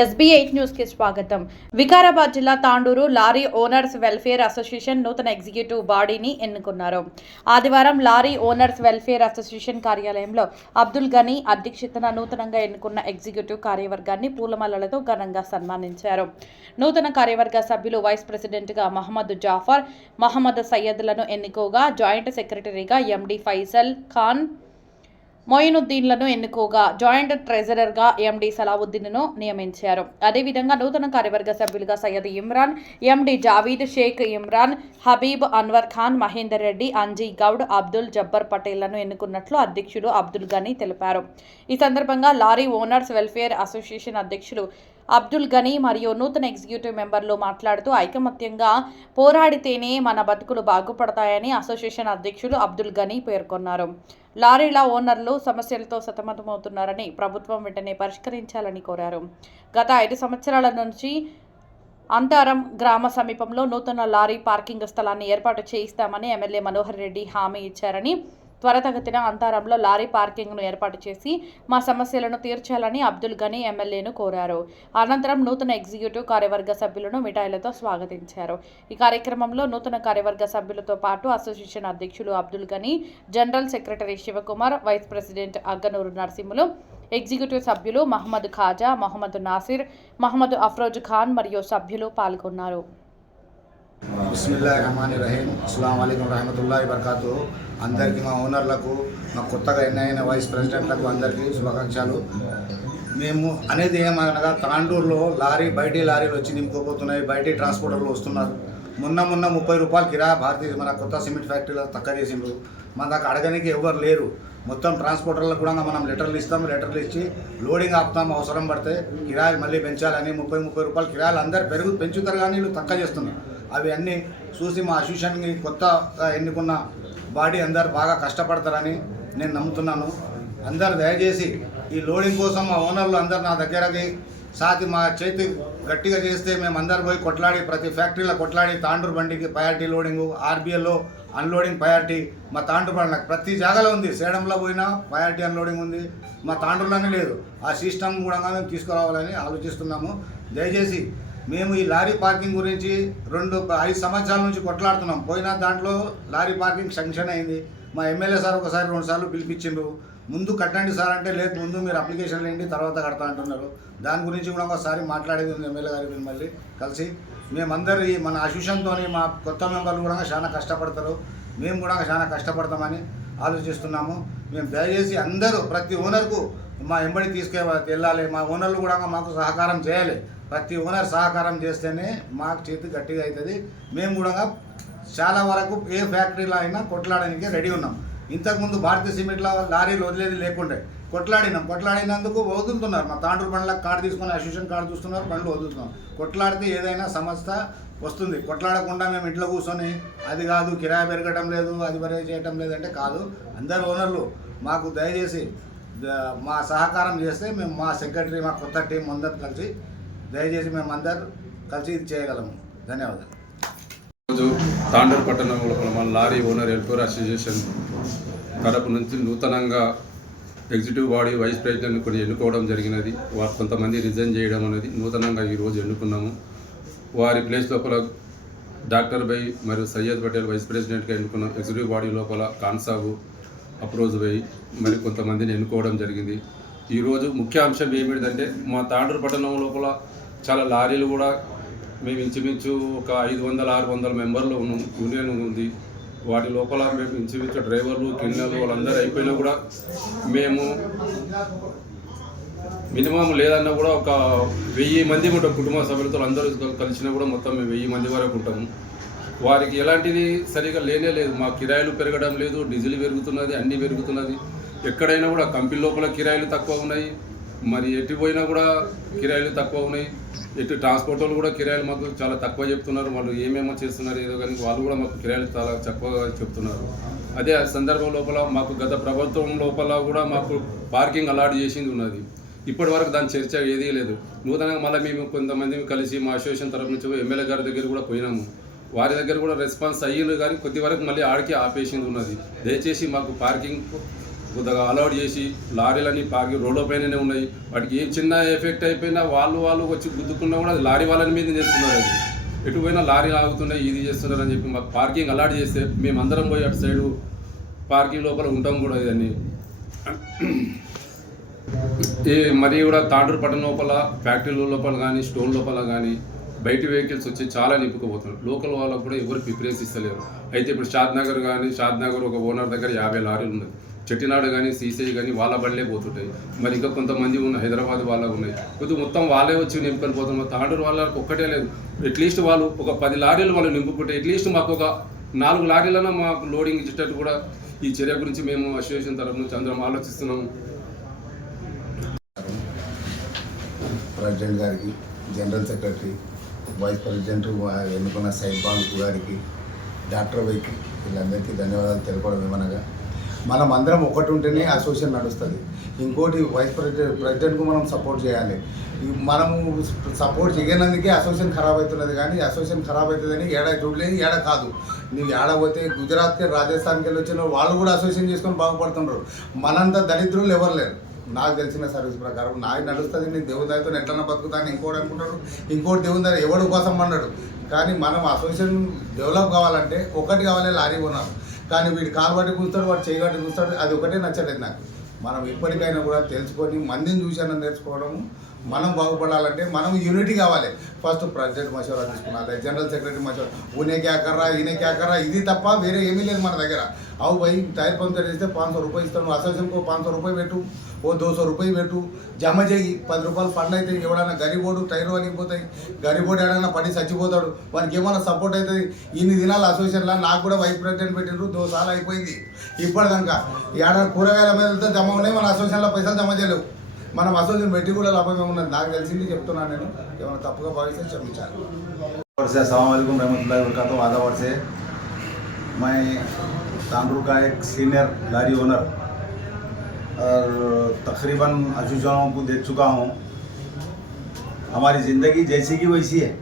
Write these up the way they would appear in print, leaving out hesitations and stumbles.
SB8 news కి స్వాగతం. వికారాబాద్ జిల్లా Tandur lorry owners welfare association నూతన ఎగ్జిక్యూటివ్ బాడీని ఎన్నుకున్నారు. ఆదివారం లారీ ఓనర్స్ వెల్ఫేర్ అసోసియేషన్ కార్యాలయంలో అబ్దుల్ గనీ అధ్యక్షతన నూతనంగా ఎన్నుకున్న ఎగ్జిక్యూటివ్ కార్యవర్గాన్ని పూలమాలలతో ఘనంగా సన్మానించారు. నూతన కార్యవర్గ సభ్యులు వైస్ ప్రెసిడెంట్గా మహమ్మద్ జాఫర్, మహమ్మద్ సయ్యద్లను ఎన్నుకోగా, జాయింట్ సెక్రటరీగా ఎండి ఫైసల్ ఖాన్, మొయినుద్దీన్లను ఎన్నుకోగా, జాయింట్ ట్రెజరర్గా ఎండి సలావుద్దీన్ను నియమించారు. అదేవిధంగా నూతన కార్యవర్గ సభ్యులుగా సయ్యద్ ఇమ్రాన్, ఎండి జావీద్, షేక్ ఇమ్రాన్, హబీబ్, అన్వర్ ఖాన్, మహేందర్ రెడ్డి, అంజీ గౌడ్, అబ్దుల్ జబ్బర్ పటేళ్లను ఎన్నుకున్నట్లు అధ్యక్షుడు అబ్దుల్ గనీ తెలిపారు. ఈ సందర్భంగా లారీ ఓనర్స్ వెల్ఫేర్ అసోసియేషన్ అధ్యక్షులు అబ్దుల్ గనీ మరియు నూతన ఎగ్జిక్యూటివ్ మెంబర్లు మాట్లాడుతూ ఐకమత్యంగా పోరాడితేనే మన బతుకులు బాగుపడతాయని అసోసియేషన్ అధ్యక్షులు అబ్దుల్ గనీ పేర్కొన్నారు. లారీల ఓనర్లు సమస్యలతో సతమతమవుతున్నారని ప్రభుత్వం వెంటనే పరిష్కరించాలని కోరారు. గత 5 సంవత్సరాల నుంచి అంతారం గ్రామ సమీపంలో నూతన లారీ పార్కింగ్ స్థలాన్ని ఏర్పాటు చేయిస్తామని ఎమ్మెల్యే మనోహర్ రెడ్డి హామీ ఇచ్చారని, త్వరితగతిన అంతారంలో లారీ పార్కింగ్ను ఏర్పాటు చేసి మా సమస్యలను తీర్చాలని అబ్దుల్ గనీ ఎమ్మెల్యేను కోరారు. అనంతరం నూతన ఎగ్జిక్యూటివ్ కార్యవర్గ సభ్యులను మిఠాయిలతో స్వాగతించారు. ఈ కార్యక్రమంలో నూతన కార్యవర్గ సభ్యులతో పాటు అసోసియేషన్ అధ్యక్షులు Abdul Ghani, general secretary Shivakumar, vice president Agganuru Narasimhulu, executive సభ్యులు మహమ్మద్ ఖాజా, మహమ్మద్ నాసిర్, మహమ్మద్ అఫ్రోజ్ ఖాన్ మరియు సభ్యులు పాల్గొన్నారు. బిస్మిల్లాహిర్రహమానిర్రహీం. అస్సలాము అలైకుం వరహమతుల్లాహి వబరకాతుహు. అందరికీ మా ఓనర్లకు, మా కొత్తగా ఎన్నైన వైస్ ప్రెసిడెంట్లకు అందరికీ శుభాకాంక్షలు. మేము అనేది ఏమనగా తాండూరులో బయటి లారీలు వచ్చి నింపుకోబోతున్నాయి, బయటి ట్రాన్స్పోర్టర్లు వస్తున్నారు. మొన్న 30 రూపాయలు కిరాయి భారతీయ మన కొత్త సిమెంట్ ఫ్యాక్టరీలో తక్కువ చేసిండ్రు. మన దాకా అడగడానికి ఎవరు లేరు. మొత్తం ట్రాన్స్పోర్టర్లకు కూడా మనం లెటర్లు ఇస్తాం, లెటర్లు ఇచ్చి లోడింగ్ ఆపుతాం, అవసరం పడితే కిరాయిలు మళ్ళీ పెంచాలని 30 రూపాయలు కిరాయిలు అందరు పెంచుతారు కానీ వీళ్ళు తక్కువ చేస్తున్నారు. అవి అన్నీ చూసి మా అసోసియేషన్కి కొత్తగా ఎన్నుకున్న బాడీ అందరు బాగా కష్టపడతారని నేను నమ్ముతున్నాను. అందరు దయచేసి ఈ లోడింగ్ కోసం మా ఓనర్లు అందరు నా దగ్గరకి మా చేతి గట్టిగా చేస్తే మేము అందరు పోయి కొట్లాడి, ప్రతి ఫ్యాక్టరీలో కొట్లాడి, తాండూరు బండికి ప్రయారిటీ లోడింగు, ఆర్బీఎల్లో అన్లోడింగ్ ప్రయారిటీ, మా తాండూరు బండ్లకు ప్రతి జాగాలో ఉంది. సేడంలో పోయినా ప్రయారిటీ అన్లోడింగ్ ఉంది, మా తాండూరులోనే లేదు. ఆ సిస్టమ్ కూడా మేము తీసుకురావాలని ఆలోచిస్తున్నాము. దయచేసి మేము ఈ లారీ పార్కింగ్ గురించి 5 సంవత్సరాల నుంచి కొట్లాడుతున్నాం. పోయిన దాంట్లో లారీ పార్కింగ్ శాంక్షన్ అయింది. మా ఎమ్మెల్యే సార్ ఒకసారి 2 సార్లు పిలిపించిండ్రు. ముందు కట్టండి సార్ అంటే, లేదు ముందు మీరు అప్లికేషన్ వేయండి తర్వాత కడతా అంటున్నారు. దాని గురించి కూడా ఒకసారి మాట్లాడేది ఉంది ఎమ్మెల్యే గారికి మళ్ళీ కలిసి. మేమందరూ మన అసోసియేషన్తో మా కొత్త మెంబర్లు కూడా చాలా కష్టపడతారు, మేము కూడా చాలా కష్టపడతామని ఆలోచిస్తున్నాము. మేము దయచేసి అందరూ ప్రతి ఓనర్కు మా ఎంబడి వెళ్ళాలి. మా ఓనర్లు కూడా మాకు సహకారం చేయాలి. ప్రతి ఓనర్ సహకారం చేస్తేనే మాకు చేతి గట్టిగా అవుతుంది. మేము కూడా చాలా వరకు ఏ ఫ్యాక్టరీలో అయినా కొట్లాడడానికి రెడీ ఉన్నాం. ఇంతకుముందు భారతీయ సిమెంట్లో లారీలు వదిలేది లేకుండే కొట్లాడినందుకు వదులుతున్నారు. మా తాండూరు బండ్లకు కార్డు తీసుకొని అసోసియేషన్ కార్డు చూస్తున్నారు, బండ్లు వదులుతున్నారు. కొట్లాడితే ఏదైనా సమస్య వస్తుంది. కొట్లాడకుండా మేము ఇంట్లో కూర్చొని అది కాదు కిరాయి పెరగడం లేదు, అది చేయటం లేదంటే కాదు. అందరు ఓనర్లు మాకు దయచేసి మా సహకారం చేస్తే మేము మా సెక్రటరీ, మా కొత్త టీం అందరు కలిసి దయచేసి మేము అందరు కలిసి ఇది చేయగలము. ధన్యవాదాలు. ఈరోజు తాండూరు పట్టణంలో మన లారీ ఓనర్ వెల్ఫేర్ అసోసియేషన్ తరపు నుంచి నూతనంగా ఎగ్జిక్యూటివ్ బాడీ వైస్ ప్రెసిడెంట్ కొన్ని ఎన్నుకోవడం జరిగినది. వారు కొంతమంది రిజైన్ చేయడం అనేది నూతనంగా ఈరోజు ఎన్నుకున్నాము. వారి ప్లేస్ లోపల డాక్టర్ బై మరియు సయ్యద్ పటేల్ వైస్ ప్రెసిడెంట్గా ఎన్నుకున్నాం. ఎగ్జిక్యూటివ్ బాడీ లోపల కాన్సాబు, అప్రోజ్ బై మరి కొంతమందిని ఎన్నుకోవడం జరిగింది. ఈరోజు ముఖ్య అంశం ఏమిటంటే, మా తాండూరు పట్టణం లోపల చాలా లారీలు కూడా మేము ఇంచుమించు ఒక 500-600 మెంబర్లు యూనియన్ ఉంది. వాటి లోపల మేము ఇంచుమించు డ్రైవర్లు, కిన్నెలు వాళ్ళందరూ అయిపోయినా కూడా మేము మినిమం లేదన్నా కూడా ఒక 1000 మంది ఉంటాం. కుటుంబ సభ్యులతో అందరూ కలిసినా కూడా మొత్తం మేము 1000 మంది వరకు ఉంటాము. వారికి ఎలాంటిది సరిగా లేదు. మా కిరాయిలు పెరగడం లేదు, డీజిల్ పెరుగుతున్నది, అన్నీ పెరుగుతున్నది. ఎక్కడైనా కూడా కంపెనీ లోపల కిరాయిలు తక్కువ ఉన్నాయి, మరి ఎటు పోయినా కూడా కిరాయిలు తక్కువ ఉన్నాయి. ఎటు ట్రాన్స్పోర్టర్లు కూడా కిరాయిలు మాకు చాలా తక్కువ చెప్తున్నారు. వాళ్ళు ఏమేమో చేస్తున్నారు ఏదో కానీ వాళ్ళు కూడా మాకు కిరాయిలు చాలా తక్కువగా చెప్తున్నారు. అదే సందర్భం లోపల మాకు గత ప్రభుత్వం లోపల కూడా మాకు పార్కింగ్ అలాట్ చేసింది ఉన్నది. ఇప్పటి వరకు దాని చర్చ ఏదీ లేదు. నూతనంగా మళ్ళీ మేము కొంతమంది కలిసి మా అసోసియేషన్ తరఫు నుంచి ఎమ్మెల్యే గారి దగ్గర కూడా పోయినాము. వారి దగ్గర కూడా రెస్పాన్స్ అయ్యింది కానీ కొద్ది వరకు మళ్ళీ ఆడికి ఆపేసింది ఉన్నది. దయచేసి మాకు పార్కింగ్ కొద్దిగా అలౌట్ చేసి లారీలని పాకి రోడ్ల పైననే ఉన్నాయి, వాటికి ఏం చిన్న ఎఫెక్ట్ అయిపోయినా వాళ్ళు వచ్చి గుద్దుకున్నా కూడా అది లారీ వాళ్ళని మీద చేస్తున్నారు. అది ఎటు పోయినా లారీ ఆగుతున్నాయి, ఇది చేస్తున్నారు అని చెప్పి మాకు పార్కింగ్ అలాట్ చేస్తే మేము అందరం పోయి అటు సైడు పార్కింగ్ లోపల ఉంటాం కూడా. ఇదని మరి కూడా తాండూరు పట్టణం లోపల ఫ్యాక్టరీల లోపల కానీ స్టోన్ లోపల కానీ బయట వెహికల్స్ వచ్చి చాలా నింపుకుపోతున్నారు. లోకల్ వాళ్ళకు కూడా ఎవరు ప్రిఫరెన్స్ ఇస్తలేరు. అయితే ఇప్పుడు షాద్నగర్ ఒక ఓనర్ దగ్గర 50 లారీలు ఉన్నాయి. చెట్టినాడు కానీ సీసీ కానీ వాళ్ళ బళ్ళే పోతుంటాయి. మరి ఇంకా కొంతమంది ఉన్న హైదరాబాద్ వాళ్ళ ఉన్నాయి. కొద్దిగా మొత్తం వాళ్ళే వచ్చి నింపుకొని పోతున్నారు. తాండూరు వాళ్ళకి ఒక్కటే లేదు, అట్లీస్ట్ వాళ్ళు ఒక 10 లారీలు వాళ్ళు నింపుకుంటే అట్లీస్ట్ మాకు ఒక 4 లారీలను మాకు లోడింగ్ ఇచ్చేటట్టు కూడా ఈ చర్య గురించి మేము అసోసియేషన్ తరఫు నుంచి అందరం ఆలోచిస్తున్నాము. ప్రెసిడెంట్ గారికి, జనరల్ సెక్రటరీ, వైస్ ప్రెసిడెంట్ ఎన్నుకున్న సైడ్ బాంక్ గారికి, డాక్టర్ వైకి వీళ్ళందరికీ ధన్యవాదాలు తెలపడం ఏమనగా, మనం అందరం ఒకటి ఉంటేనే అసోసియేషన్ నడుస్తుంది. ఇంకోటి వైస్ ప్రెసిడెంట్కు మనం సపోర్ట్ చేయాలి. మనము సపోర్ట్ చేయనందుకే అసోసియేషన్ ఖరాబ్ అవుతున్నది. కానీ అసోసియేషన్ ఖరాబ్ అవుతుందని చూడలేదు, కాదు. నువ్వు పోతే గుజరాత్కి, రాజస్థాన్కి వెళ్ళి వచ్చిన వాళ్ళు కూడా అసోసియేషన్ చేసుకొని బాగుపడుతున్నారు. మనంత దరిద్రులు ఎవరు లేరు. నాకు తెలిసిన సర్వీస్ ప్రకారం నాకు నడుస్తుంది. నేను దేవుని దయతో ఎట్లన్నా బతుకుతాను ఇంకోటి అనుకుంటాడు, ఇంకోటి దేవుని దయ ఎవడు కోసం అన్నాడు. కానీ మనం అసోసియేషన్ డెవలప్ కావాలంటే ఒకటి కావాలి, లారీ ఓనర్. కానీ వీడు కాలు పట్టి కూర్స్తాడు, వాడు చేయి కట్టి కూర్స్తాడు, అది ఒకటే నచ్చలేదు నాకు. మనం ఇప్పటికైనా కూడా తెలుసుకొని మందిని చూసాను నేర్చుకోవడము. మనం బాగుపడాలంటే మనం యూనిటీ కావాలి. ఫస్ట్ ప్రెసిడెంట్ మషవరా తీసుకున్నాలి, జనరల్ సెక్రటరీ మషవరా, ఊనే క్యా కర్రా ఈయన క్యా కర్రా, ఇది తప్ప వేరే ఏమీ లేదు మన దగ్గర. అవు భయ్ టైర్ పంక్చర్ చేస్తే 500 రూపాయలు ఇస్తాను, అసోసియేషన్కు 500 రూపాయలు పెట్టు, ఓ 200 రూపాయలు పెట్టు, జమ చేయి. 10 రూపాయలు ఫండ్ అయితే ఎవడైనా గరీబోడు టైర్ వలిగిపోతాయి, గరీబోడు ఏడైనా పడి చచ్చిపోతాడు, వానికి ఏమైనా సపోర్ట్ అవుతుంది. ఇన్ని దినాలు అసోసియేషన్లో నాకు కూడా వైస్ ప్రెసిడెంట్ పెట్టిండ్రు, 2 సార్లు అయిపోయింది. ఇప్పటిదాకా ఏడాది కూరగాయల మీద వెళ్తే జమ ఉన్నాయి, మన అసోసియేషన్లో పైసలు జమ చేయలేవు. మనం అసోసియేషన్ పెట్టి కూడా లాభం ఏమున్నది. నాకు తెలిసింది చెప్తున్నాను, నేను ఏమైనా తప్పుగా భావిస్తే క్షమించాలి. अस्सलाम वालेकुम रहमतुल्लाहि वबरकातुहू। आधा वर्ष से मैं तांडूर का एक सीनियर लारी ओनर और तकरीबन अशोसिएशनों को देख चुका हूँ। हमारी ज़िंदगी जैसी की वैसी है,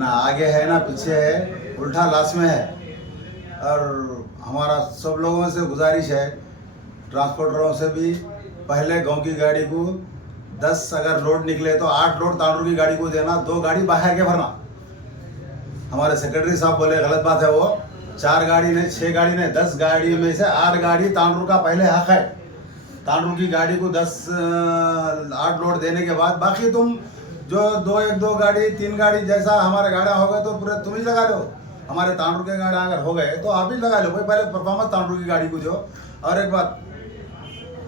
ना आगे है ना पीछे है, उल्टा लाश में है। और हमारा सब लोगों से गुजारिश है, ट्रांसपोर्टरों से भी, पहले गांव की गाड़ी को 10 अगर लोड निकले तो 8 लोड तांडूर की गाड़ी को देना, 2 गाड़ी बाहर के भरना। हमारे सेक्रेटरी साहब बोले गलत बात है वो, 4 गाड़ी नहीं, 6 गाड़ी नहीं, 10 गाड़ी में से 8 गाड़ी तांडूर का पहले हक है। तांडूर की गाड़ी को 8 लोड देने के बाद बाकी तुम जो 2 गाड़ी 3 गाड़ी जैसा हमारे गाड़ियाँ हो गए तो पूरे तुम ही लगा लो। हमारे तांडूर के गाड़ियाँ अगर हो गए तो आप ही लगा लो भाई, पहले परफॉर्मेंस तांडूर की गाड़ी को दो। और एक बात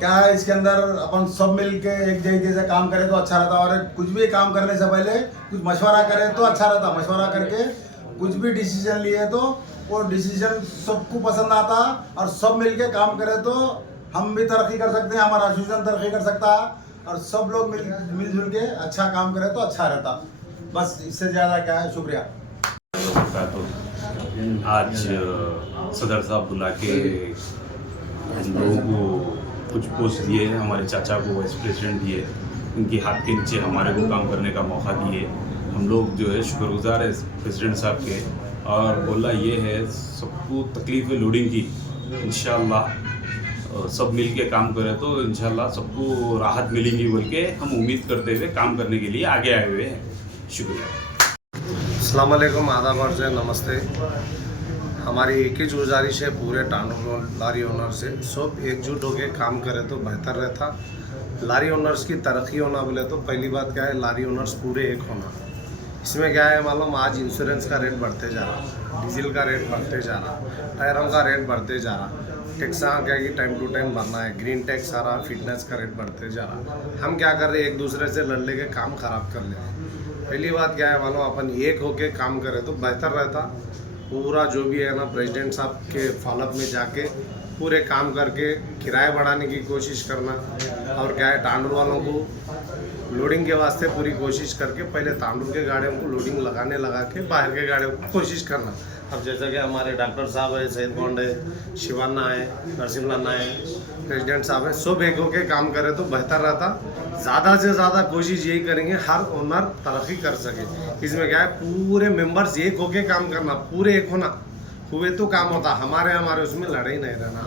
क्या है, इसके अंदर अपन सब मिल के एक जगह से काम करें तो अच्छा रहता। और कुछ भी काम करने से पहले कुछ मशवरा करें तो अच्छा रहता। मशवरा करके कुछ भी डिसीजन लिए तो वो डिसीजन सबको पसंद आता, और सब मिल के काम करें तो हम भी तरक्की कर सकते हैं, हमारा एसोसिएशन तरक्की कर सकता है, और सब लोग मिलजुल के अच्छा काम करें तो अच्छा रहता। बस इससे ज़्यादा क्या है। शुक्रिया। आज सदर साहब बुला के हम लोगों को कुछ पोस्ट दिए, हमारे चाचा को वाइस प्रेसिडेंट दिए, उनके हाथ के नीचे हमारे को काम करने का मौका दिए। हम लोग जो है शुक्रगुजार है प्रेसिडेंट साहब के। और बोला ये है सबको तकलीफ है लोडिंग की, इंशाल्लाह सब मिल के काम करें तो इंशाल्लाह सबको राहत मिलेगी बोल के हम उम्मीद करते हुए काम करने के लिए आगे आए हुए हैं। शुक्रिया। अस्सलाम वालेकुम, आदाब अर्ज़ है, नमस्ते। हमारी एक ही गुजारिश है पूरे तांडूर लारी ओनर से, सब एकजुट होकर काम करें तो बेहतर रहता। लारी ओनर्स की तरक्की होना बोले तो पहली बात क्या है, लारी ओनर्स पूरे एक होना। इसमें क्या है मालूम, आज इंश्योरेंस का रेट बढ़ते जा रहा, डीजल का रेट बढ़ते जा रहा, टायरों का रेट बढ़ते जा रहा, टैक्स क्या है कि टाइम टू टाइम भरना है, ग्रीन टैक्स आ रहा, फिटनेस का रेट बढ़ते जा रहा। हम क्या कर रहे हैं, एक दूसरे से लड़ ले के काम ख़राब कर ले। पहली बात क्या है मालूम, अपन एक होके काम करें तो बेहतर रहता। पूरा जो भी है ना प्रेसिडेंट साहब के फॉलोअप में जाके पूरे काम करके किराया बढ़ाने की कोशिश करना। और क्या है, तांडूर वालों को लोडिंग के वास्ते पूरी कोशिश करके पहले तांडूर के गाड़ियों को लोडिंग लगा के बाहर के गाड़ियों को कोशिश करना। अब जैसा कि हमारे डॉक्टर साहब है, सैयद बॉन्ड है, शिवाना है, नरसिम्हा है, प्रेसिडेंट साहब है, सब एक होके काम करें तो बेहतर रहता। ज़्यादा से ज़्यादा कोशिश यही करेंगे हर ओनर तरक्की कर सके। इसमें क्या है, पूरे मेंबर्स एक होके काम करना, पूरे एक होना, हुए तो काम होता। हमारे उसमें लड़ाई नहीं रहना।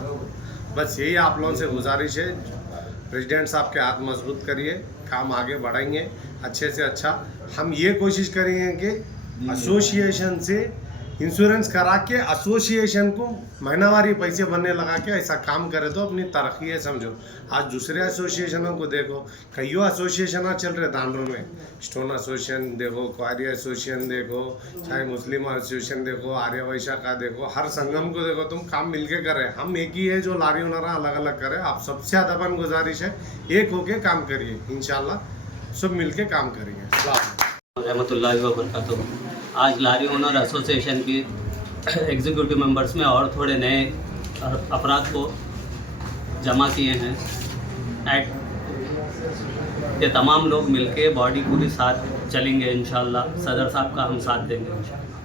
बस यही आप लोगों से गुजारिश है, प्रेसिडेंट साहब के हाथ मजबूत करिए, काम आगे बढ़ाएंगे अच्छे से अच्छा। हम ये कोशिश करेंगे कि एसोसिएशन से इंश्योरेंस करा के एसोसिएशन को महीनावारी पैसे बनने लगा के ऐसा काम करे तो अपनी तरक्की है समझो। आज दूसरे एसोसिएशनों को देखो, कईयों एसोसिएशन चल रहे तांडूर में, स्टोन एसोसिएशन देखो, क्वारी एसोसिएशन देखो, चाहे मुस्लिम एसोसिएशन देखो, आर्य वैश्य का देखो, हर संगम को देखो, तुम काम मिलके कर रहे हैं। हम एक ही है जो लारी ओनर अलग अलग करे। आप सबसे अदबन गुजारिश है, एक होके काम करिए, इंशाल्लाह सब मिलके काम करेंगे। रहमतुल्लाहि व बरकातुहू। आज लारी ओनर एसोसिएशन की एग्जीक्यूटिव मेंबर्स में और थोड़े नए अफराद को जमा किए हैं। एक्ट ये तमाम लोग मिलके बॉडी पूरी साथ चलेंगे इंशाल्लाह। सदर साहब का हम साथ देंगे इंशाल्लाह।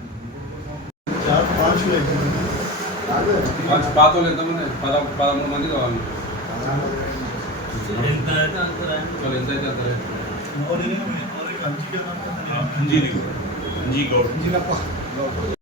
పాతోళ్ళు ఎంతమంది 13 మంది కావాలి. వాళ్ళు ఎంతైతే అంత जी गौड़